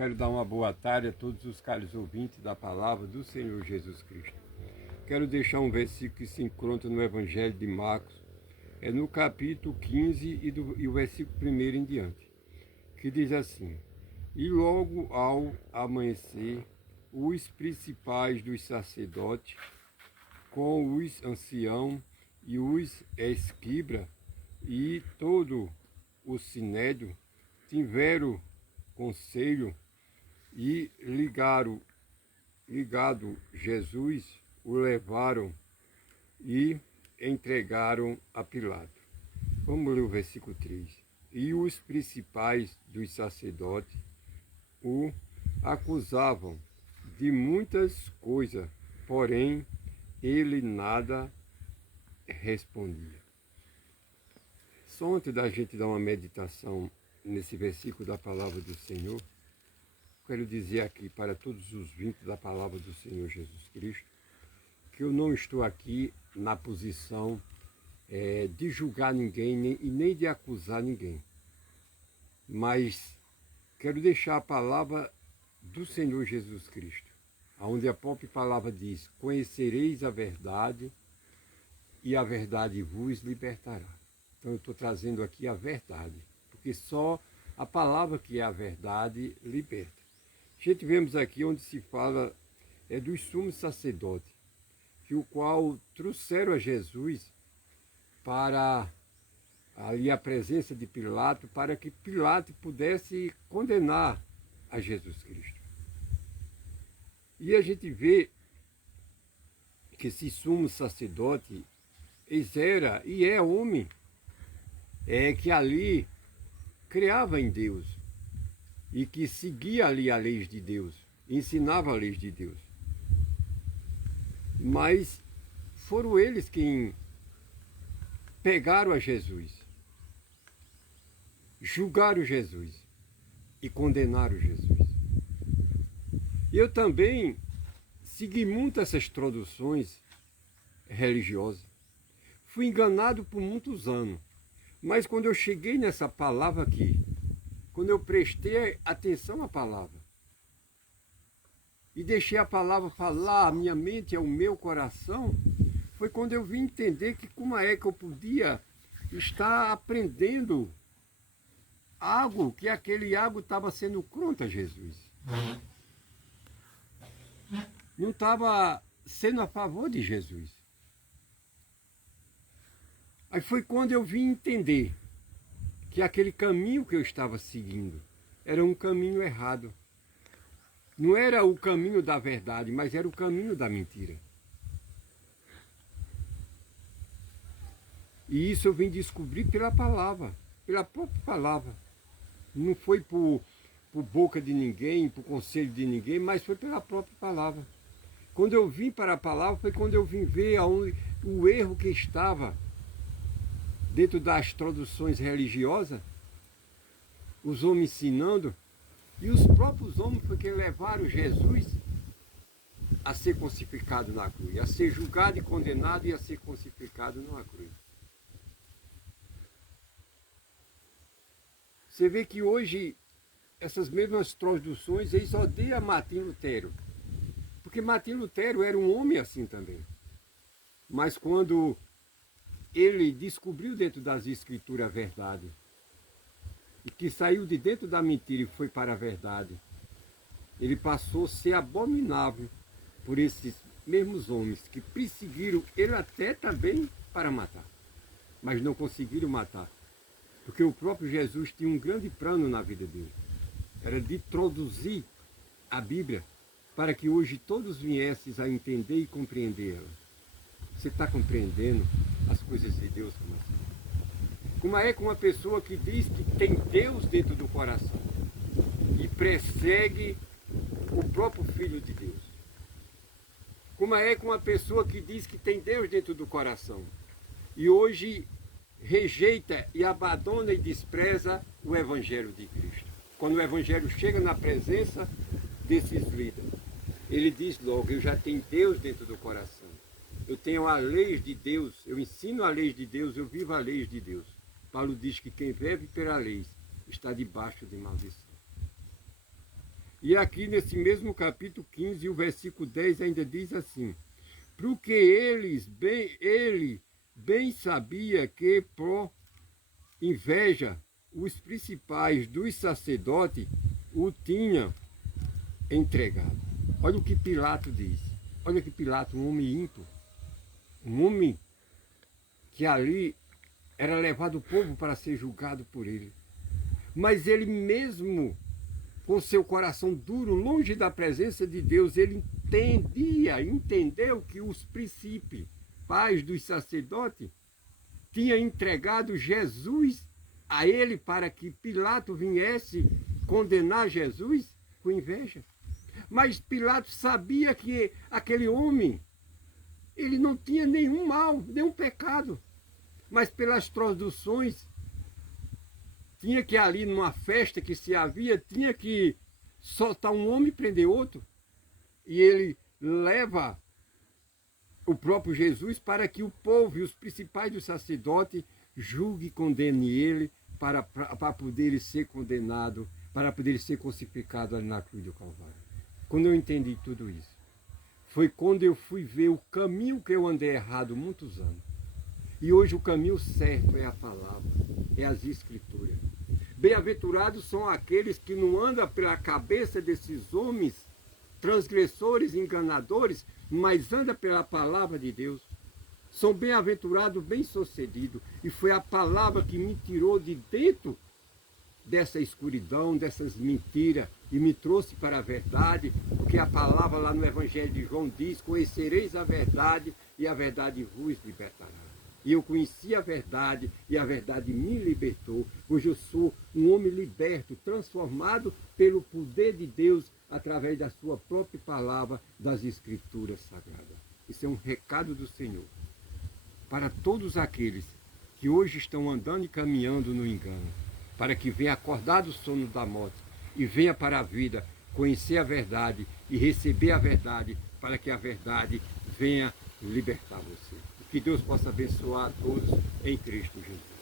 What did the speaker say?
quero dar uma boa tarde a todos os caros ouvintes da palavra do Senhor Jesus Cristo. Quero deixar um versículo que se encontra no Evangelho de Marcos, é no capítulo 15 e o versículo 1 em diante, que diz assim: E logo ao amanhecer, os principais dos sacerdotes, com os anciãos e os escribas e todo o sinédrio, tiveram conselho e ligado Jesus, o levaram e entregaram a Pilato. Vamos ler o versículo 3. E os principais dos sacerdotes o acusavam de muitas coisas, porém ele nada respondia. Só antes da gente dar uma meditação nesse versículo da palavra do Senhor, quero dizer aqui para todos os ouvintes da palavra do Senhor Jesus Cristo, que eu não estou aqui na posição de julgar ninguém e nem de acusar ninguém. Mas quero deixar a palavra do Senhor Jesus Cristo, onde a própria palavra diz: conhecereis a verdade e a verdade vos libertará. Então eu estou trazendo aqui a verdade, porque só a palavra que é a verdade liberta. A gente vemos aqui onde se fala dos sumos sacerdotes, que o qual trouxeram a Jesus para ali a presença de Pilato, para que Pilato pudesse condenar a Jesus Cristo. E a gente vê que esse sumo sacerdote, eles era e é homem, que ali criava em Deus e que seguia ali a lei de Deus, ensinava a lei de Deus. Mas foram eles quem pegaram a Jesus, julgaram Jesus e condenaram Jesus. E eu também segui muito essas traduções religiosas. Fui enganado por muitos anos. Mas quando eu cheguei nessa palavra aqui, quando eu prestei atenção à palavra e deixei a palavra falar a minha mente e ao meu coração, foi quando eu vim entender que como é que eu podia estar aprendendo algo que aquele algo estava sendo contra Jesus. Não estava sendo a favor de Jesus. Aí foi quando eu vim entender que aquele caminho que eu estava seguindo era um caminho errado. Não era o caminho da verdade, mas era o caminho da mentira. E isso eu vim descobrir pela palavra, pela própria palavra. Não foi por boca de ninguém, por conselho de ninguém, mas foi pela própria palavra. Quando eu vim para a palavra, foi quando eu vim ver o erro que estava dentro das traduções religiosas, os homens ensinando, e os próprios homens foi que levaram Jesus a ser crucificado na cruz, a ser julgado e condenado e a ser crucificado numa cruz. Você vê que hoje essas mesmas traduções, eles odeiam Martim Lutero, porque Martim Lutero era um homem assim também. Mas quando ele descobriu dentro das escrituras a verdade, e que saiu de dentro da mentira e foi para a verdade, ele passou a ser abominável por esses mesmos homens que perseguiram ele até também para matar, mas não conseguiram matar, porque o próprio Jesus tinha um grande plano na vida dele, era de introduzir a Bíblia para que hoje todos viessem a entender e compreender ela. Você está compreendendo as coisas de Deus como assim? Como é com uma pessoa que diz que tem Deus dentro do coração e persegue o próprio Filho de Deus? Como é com uma pessoa que diz que tem Deus dentro do coração e hoje rejeita e abandona e despreza o Evangelho de Cristo? Quando o Evangelho chega na presença desses líderes, ele diz logo: eu já tenho Deus dentro do coração. Eu tenho a lei de Deus, eu ensino a lei de Deus, eu vivo a lei de Deus. Paulo diz que quem vive pela lei está debaixo de maldição. E aqui nesse mesmo capítulo 15, o versículo 10 ainda diz assim: porque ele bem sabia que por inveja os principais dos sacerdotes o tinham entregado. Olha o que Pilato diz. Olha que Pilato, um homem ímpio, um homem que ali era levado o povo para ser julgado por ele. Mas ele mesmo, com seu coração duro, longe da presença de Deus, ele entendeu que os principais dos sacerdotes tinham entregado Jesus a ele para que Pilato viesse condenar Jesus com inveja. Mas Pilato sabia que aquele homem, ele não tinha nenhum mal, nenhum pecado. Mas pelas traduções, tinha que ali numa festa que se havia, tinha que soltar um homem e prender outro. E ele leva o próprio Jesus para que o povo e os principais dos sacerdotes julguem e condenem ele para poder ser condenado, para poder ser crucificado ali na cruz do Calvário. Quando eu entendi tudo isso, foi quando eu fui ver o caminho que eu andei errado muitos anos. E hoje o caminho certo é a palavra, é as escrituras. Bem-aventurados são aqueles que não andam pela cabeça desses homens transgressores, enganadores, mas andam pela palavra de Deus. São bem-aventurados, bem-sucedidos. E foi a palavra que me tirou de dentro dessa escuridão, dessas mentiras, e me trouxe para a verdade, porque a palavra lá no Evangelho de João diz: conhecereis a verdade e a verdade vos libertará. E eu conheci a verdade e a verdade me libertou. Hoje eu sou um homem liberto, transformado pelo poder de Deus através da sua própria palavra, das Escrituras Sagradas. Isso é um recado do Senhor para todos aqueles que hoje estão andando e caminhando no engano, para que venha acordar do sono da morte e venha para a vida conhecer a verdade e receber a verdade, para que a verdade venha libertar você. Que Deus possa abençoar a todos em Cristo Jesus.